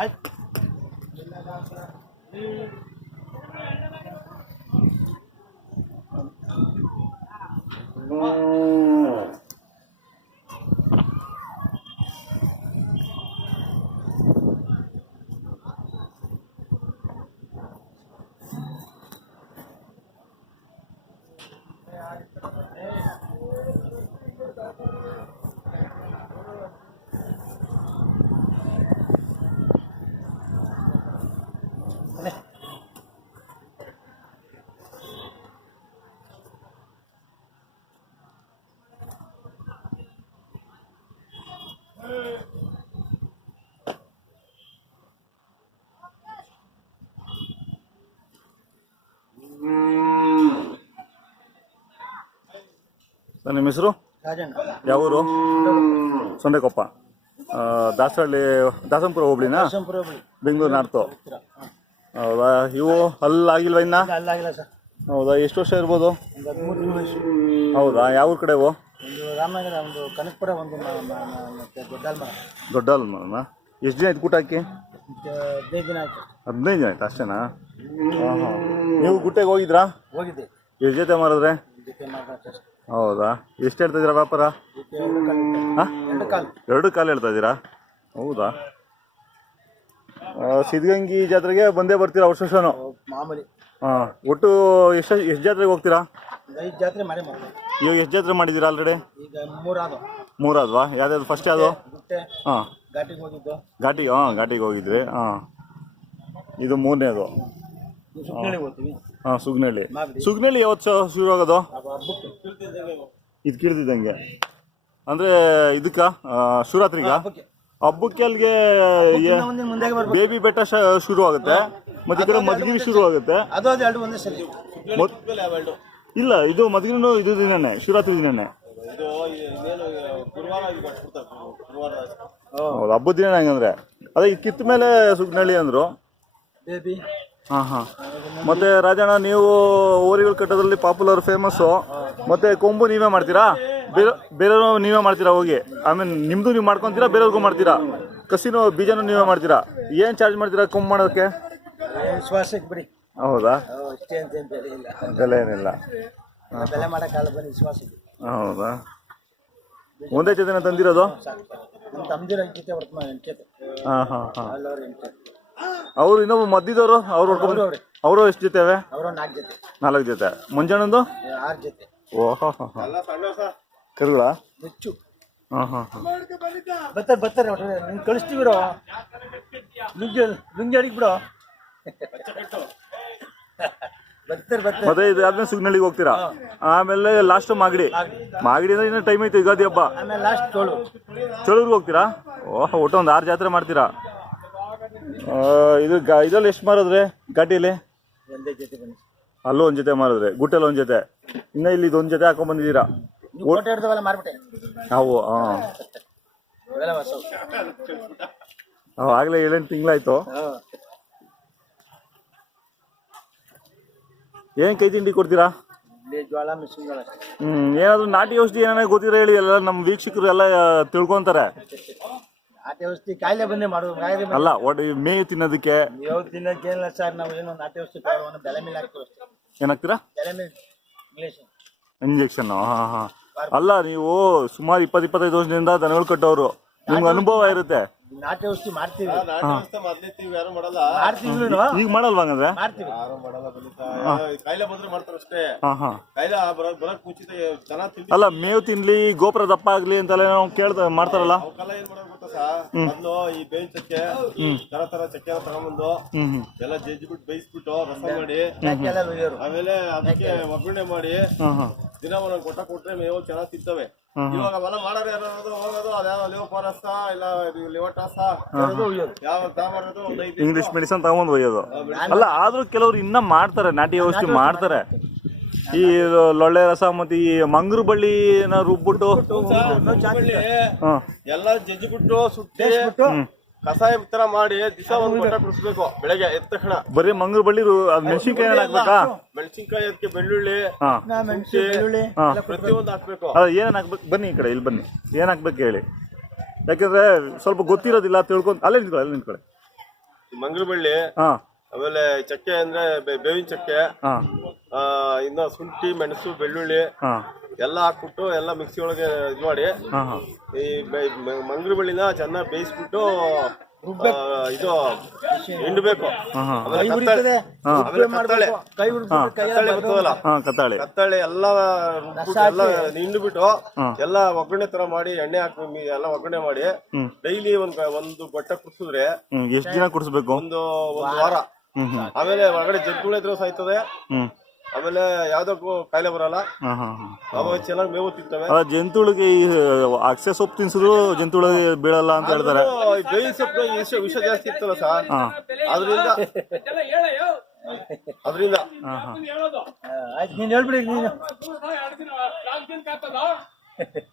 ಆಯ್ತು. ನಿಮ್ಮ ಹೆಸರು? ಯಾವ ಊರು? ಸೊಂಡೆಕೊಪ್ಪ. ದಾಸಹಳ್ಳಿ ದಾಸಂಪುರ ಹೋಬಳಿನಾ? ಬೆಂಗಳೂರು ನಾರ್ತು. ಹೌದಾ? ಇವು ಅಲ್ಲಾಗಿಲ್ವ ಇನ್ನ? ಹೌದಾ? ಎಷ್ಟು ವರ್ಷ ಇರ್ಬೋದು? ಹೌದಾ? ಯಾವ ಊರ ಕಡೆ ಇವು? ರಾಮನಗರ, ಒಂದು ಕನಕಪುರ, ಒಂದು ದೊಡ್ಡಲ್ಮನ. ಎಷ್ಟು ದಿನ ಆಯ್ತು ಕೂಟ ಹಾಕಿ? 15 ದಿನ ಆಯ್ತು. 15 ದಿನ ಆಯ್ತು ಅಷ್ಟೇನಾ? ಹಾಂ ಹಾಂ. ನೀವು ಗುಟ್ಟೆಗೆ ಹೋಗಿದ್ರಾ? ಹೋಗಿದ್ದೆ. ಎಷ್ಟು ಜೊತೆ ಮಾರಿದ್ರೆ? ಹೌದಾ? ಎಷ್ಟು ಹೇಳ್ತಾ ಇದ್ದೀರಾ ವ್ಯಾಪಾರ? ಹಾಂ, 2 ಕಾಲು ಹೇಳ್ತಾ ಇದ್ದೀರಾ? ಹೌದಾ? ಸಿದ್ಧಗಂಗಿ ಜಾತ್ರೆಗೆ ಬಂದೇ ಬರ್ತೀರಾ ವರ್ಷ ವರ್ಷನೂ? ಮಾಮೂಲಿ. ಹಾಂ. ಒಟ್ಟು ಎಷ್ಟು ಜಾತ್ರೆಗೆ ಹೋಗ್ತೀರಾ? 5 ಜಾತ್ರೆ ಮಾಡಿ. ಇವಾಗ ಎಷ್ಟು ಜಾತ್ರೆ ಮಾಡಿದ್ದೀರಾ ಆಲ್ರೆಡಿ? ಈಗ 3 ಆದವು. 3 ಆದ್ವಾ? ಯಾವ್ದಾದ್ರು ಫಸ್ಟ್ ಯಾವುದು? ಹಾಂ, ಘಾಟಿಗೆ ಹೋಗಿದ್ದು. ಘಾಟಿಗೆ? ಹಾಂ, ಘಾಟಿಗೆ ಹೋಗಿದ್ರಿ. ಹಾಂ, ಇದು 3ನೇದು. ಹಾಂ, ಸುಗ್ನಳ್ಳಿ. ಸುಗ್ನಳ್ಳಿ ಯಾವತ್ತು ಶುರು ಆಗೋದು? ಇದು ಕಿಡ್ದಿದ್ದಂಗೆ ಅಂದರೆ ಇದಕ್ಕ ಶಿವರಾತ್ರಿಗ? ಹಬ್ಬಕ್ಕೆ ಅಲ್ಲಿಗೆ ಬೇಬಿ ಬೆಟ್ಟ ಶುರು ಆಗುತ್ತೆ, ಮತ್ತೆ ಈ ಕಡೆ ಮಧುಗಿರಿ ಶುರು ಆಗುತ್ತೆ. ಇಲ್ಲ, ಇದು ಮಧುಗಿರಿನೂ ಇದು ದಿನನೇ, ಶಿವರಾತ್ರಿ ದಿನನೇ. ಹೌದು, ಹಬ್ಬದ ದಿನ ಹಂಗಂದ್ರೆ. ಅದೇ ಇದು ಕಿತ್ತ ಮೇಲೆ ಸುಗ್ನಳ್ಳಿ ಅಂದರು. ಹಾಂ ಹಾಂ. ಮತ್ತೆ ರಾಜಣ್ಣ, ನೀವು ಓರಿಗಳು ಕಟ್ಟೋದ್ರಲ್ಲಿ ಪಾಪ್ಯುಲರ್, ಫೇಮಸ್ಸು. ಮತ್ತೆ ಕೊಂಬು ನೀವೇ ಮಾಡ್ತೀರಾ? ಬೇರೆಯವರು ನೀವೇ ಮಾಡ್ತೀರಾ ಹೋಗಿ? ಆಮೇಲೆ ನಿಮ್ಮದು ನೀವು ಮಾಡ್ಕೊತೀರಾ, ಬೇರೆಯವ್ರಿಗೂ ಮಾಡ್ತೀರಾ? ಕಸಿನೂ ಬೀಜನೂ ನೀವೇ ಮಾಡ್ತೀರಾ? ಏನು ಚಾರ್ಜ್ ಮಾಡ್ತೀರಾ ಕೊಂಬು ಮಾಡೋದಕ್ಕೆ? ಹೌದಾ? ಬೆಲೆ ಏನಿಲ್ಲ. ಹೌದಾ? ಒಂದೇ ಜೊತೆನ ತಂದಿರೋದು? ಹಾಂ ಹಾಂ ಹಾಂ. ಅವರು ಇನ್ನೊಬ್ಬ ಮದ್ದಿದವರು ಅವರು ಎಷ್ಟು ಜೊತೆ ಅವೆ? 4 ಜೊತೆ. ಮುಂಜಾನೊಂದು 6 ಜೊತೆ. ಓಹೋ, ಕರುಗಳ? ಹಾಂ ಹಾಂ ಹಾಂ. ಬರ್ತಾರೆ ನೀನು ಕಳಿಸ್ತೀವಿರೋ, ಲುಂಗಿ ಅಡಿಗೆ ಬಿಡೋ. ಮತ್ತೆ ಇದು ಆದ್ಮೇಲೆ ಸುಗ್ನಳ್ಳಿಗೆ ಹೋಗ್ತೀರಾ? ಆಮೇಲೆ ಲಾಸ್ಟ್ ಮಾಗಡಿ ಅಂದ್ರೆ ಇನ್ನೂ ಟೈಮ್ ಐತೆ, ಯುಗಾದಿ ಹಬ್ಬ. ಚಳೂರ್ಗೆ ಹೋಗ್ತೀರಾ? ಓಹ್, ಒಟ್ಟು ಒಂದು 6 ಜಾತ್ರೆ ಮಾಡ್ತೀರಾ. ಇದು ಇದ್ರಲ್ಲಿ ಎಷ್ಟು ಮಾರಿದ್ರೆ ಘಾಟಿಲಿ? ಅಲ್ಲೂ ಒಂದು ಜೊತೆ ಮಾರಿದ್ರೆ, ಗುಟ್ಟಲ್ಲಿ ಒಂದು ಜೊತೆ, ಇನ್ನು ಇಲ್ಲಿ ಇದೊಂದು ಜೊತೆ ಹಾಕೊಂಡ್ ಬಂದಿದ್ದೀರಾ? ನಾವು ಆಗ್ಲೇ 7-8 ತಿಂಗಳಾಯ್ತು. ಏನ್ ಕೈ ತಿಂಡಿ ಕೊಡ್ತೀರಾ? ಏನಾದ್ರು ನಾಟಿ ಔಷಧಿ ಏನಾರ ಗೊತ್ತಿರ ಹೇಳಿ, ಎಲ್ಲ ನಮ್ಮ ವೀಕ್ಷಕರು ಎಲ್ಲ ತಿಳ್ಕೊಂತಾರೆ. ನಾಟಿ ಔಷಧಿ ಕಾಯಿಲೆ ಬಂದೇ ಮಾಡೋದು ಅಲ್ಲ, ಮೇವು ತಿನ್ನೋದಕ್ಕೆ. ಮೇವು ತಿನ್ನೋಕೆ ಏನಿಲ್ಲ ಸರ್, ನಾವು ಏನೋ ನಾಟಿ ಔಷಧಿ ಬೆಲೆ ಮೇಲೆ ಹಾಕ್ತೀವಿ. ಏನಾಗ್ತೀರಾ? ಬೆಲೆ ಮೇಲೆ ಇಂಜೆಕ್ಷನ್. ಹಾಂ ಹಾಂ. ಅಲ್ಲ, ನೀವು ಸುಮಾರು 20-25 ವರ್ಷದಿಂದ ದನಗಳು ಕಟ್ಟೋರು, ನಿಮ್ಗೆ ಅನುಭವ ಇರುತ್ತೆ. ನಾಟಿ ಔಷಧಿ ಮಾಡ್ತೀವಿ. ಈಗ ಮಾಡಲ್ವಾ ಹಂಗಂದ್ರೆ? ಅಲ್ಲ, ಮೇವು ತಿನ್ಲಿ, ಗೊಬ್ಬರ ದಪ್ಪ ಆಗ್ಲಿ ಅಂತೆಲ್ಲ ಕೇಳ್ತಾ ಮಾಡ್ತಾರಲ್ಲ. ಈ ಬೇವಿನ ಚಕ್ಕೆ ತರ ಚಕ್ಕೆ ಎಲ್ಲ ತಗೊಂಡ್ಬಂದು ಎಲ್ಲ ಜಜ್ಜಿಬಿಟ್ಟು ಬೇಯಿಸ್ಬಿಟ್ಟು ರಸ ಮಾಡಿ ಆಮೇಲೆ ಅದಕ್ಕೆ ಒಗ್ಗರಣೆ ಮಾಡಿ ದಿನ ಒಂದೊಂದು ಕೊಟ್ಟ ಕೊಟ್ರೆ ಮೇವು ಚೆನ್ನಾಗಿ ತಿಂತವೆ. ಇವಾಗ ಅವೆಲ್ಲ ಮಾಡೋರು ಯಾರು ಹೋಗೋದು ಅದ್ಯಾವ ಲಿವೋಫಾರಸ್ ಇಲ್ಲ ಲಿವೋಟಾಸ ಯಾವ ಇಂಗ್ಲಿಷ್ ಮೆಡಿಸನ್ ತಗೊಂಡ್ ಒಯ್ಯೋದು. ಅಲ್ಲ, ಆದ್ರೂ ಕೆಲವ್ರು ಇನ್ನ ಮಾಡ್ತಾರೆ, ನಾಟಿ ಔಷಧಿ ಮಾಡ್ತಾರೆ. ಈ ಲೊಳ್ಳೆ ರಸ ಮತ್ತೆ ಈ ಮಂಗ್ರು ಬಳ್ಳಿ ರುಬ್ಬಿಟ್ಟು ಎಲ್ಲ ಜಜ್ಜಿಬಿಟ್ಟು ಸುಟ್ಟಿಬಿಟ್ಟು ಕಷಾಯ ತರ ಮಾಡಿ ದಿವಸ ಒಂದು ಗೊಟ್ಟ ಕುಡಿಸ್ಬೇಕು ಬೆಳಗ್ಗೆ ಎದ್ದ ತಕ್ಷಣ. ಬರೀ ಮಂಗ್ಳೂರ್ ಬಳ್ಳಿ ಮೆಣಸಿನ್ಕಾಯಿ ಏನಾರು ಹಾಕ್ಬೇಕಾ? ಮೆಣಸಿನ್ಕಾಯಿ ಅದಕ್ಕೆ ಬೆಳ್ಳುಳ್ಳಿ ಹಾ ಮೆಣಸು ಬೆಳ್ಳುಳ್ಳಿ ಹಾ ಪ್ರತಿಯೊಂದು ಹಾಕ್ಬೇಕು. ಅದ ಏನೇನು ಹಾಕ್ಬೇಕು? ಬನ್ನಿ ಈ ಕಡೆ, ಇಲ್ಲಿ ಬನ್ನಿ. ಏನು ಹಾಕ್ಬೇಕು ಹೇಳಿ, ಯಾಕಂದ್ರೆ ಸ್ವಲ್ಪ ಗೊತ್ತಿರೋದಿಲ್ಲ, ತಿಳ್ಕೊಂಡು ಅಲ್ಲೇ ನಿಂತ್ಕೊಳ್ಳಿ. ಮಂಗ್ಳೂರ್ ಬಳ್ಳಿ, ಹಾ ಆಮೇಲೆ ಚಕ್ಕೆ ಅಂದ್ರೆ ಬೇವಿನ ಚಕ್ಕೆ, ಹಾ ಇನ್ನು ಶುಂಠಿ, ಮೆಣಸು, ಬೆಳ್ಳುಳ್ಳಿ ಹಾ ಎಲ್ಲ ಹಾಕ್ಬಿಟ್ಟು ಎಲ್ಲ ಮಿಕ್ಸಿ ಒಳಗೆ ಇದು ಮಾಡಿ ಹಾ ಹಾ ಈ ಮಂಗ್ಳೂರ್ ಬಳ್ಳಿನ ಚೆನ್ನಾಗಿ ಬೇಯಿಸ್ಬಿಟ್ಟು ಇದು ಹಿಂಡ್ಬೇಕು. ಆಮೇಲೆ ಕತ್ತಳೆ ಕೈ ಉರಿದ್ರೆ ಕತ್ತಳೆ ಬರ್ತದಲ್ಲ, ಹಾ ಕತ್ತಾಳಿ ಕತ್ತಳೆ ಎಲ್ಲ ರುಬ್ಬಿಟ್ಟು ಎಲ್ಲ ಹಿಂಡ್ಬಿಟ್ಟು ಎಲ್ಲ ಒಗ್ಗರಣೆ ತರ ಮಾಡಿ ಎಣ್ಣೆ ಹಾಕಿ ಎಲ್ಲ ಒಗ್ಗರಣೆ ಮಾಡಿ ಡೈಲಿ ಒಂದು ಗೊಟ್ಟ ಕುಡಿಸಿದ್ರೆ ಎಷ್ಟು ದಿನ ಕುಡಿಸ್ಬೇಕು? ಒಂದು ವಾರ. ಆಮೇಲೆ ಒಳಗಡೆ ಜಂತುಳ ಇದ್ರೆ ಸಾಯ್ತದೆ, ಆಮೇಲೆ ಯಾವ್ದಕ್ಕೂ ಕಾಯಿಲೆ ಬರಲ್ಲ, ಅವಾಗ ಚೆನ್ನಾಗಿ ಮೇವು ತಿಂತವೆ. ಜಂತುಳಿಗೆ ಈ ಅಕ್ಷಯ ಸೊಪ್ಪು ತಿನ್ಸಿದ್ರು ಜಂತುಳಿಗೆ ಬೀಳಲ್ಲ ಅಂತ ಹೇಳ್ತಾರೆ. ಬೇವಿನ ಸೊಪ್ಪು ವಿಷ ಜಾಸ್ತಿ ಇರ್ತಲ್ಲ ಸರ್, ಅದರಿಂದ ಆಯ್ತು, ನೀನ್ ಹೇಳ್ಬಿಡಿ ನೀನು.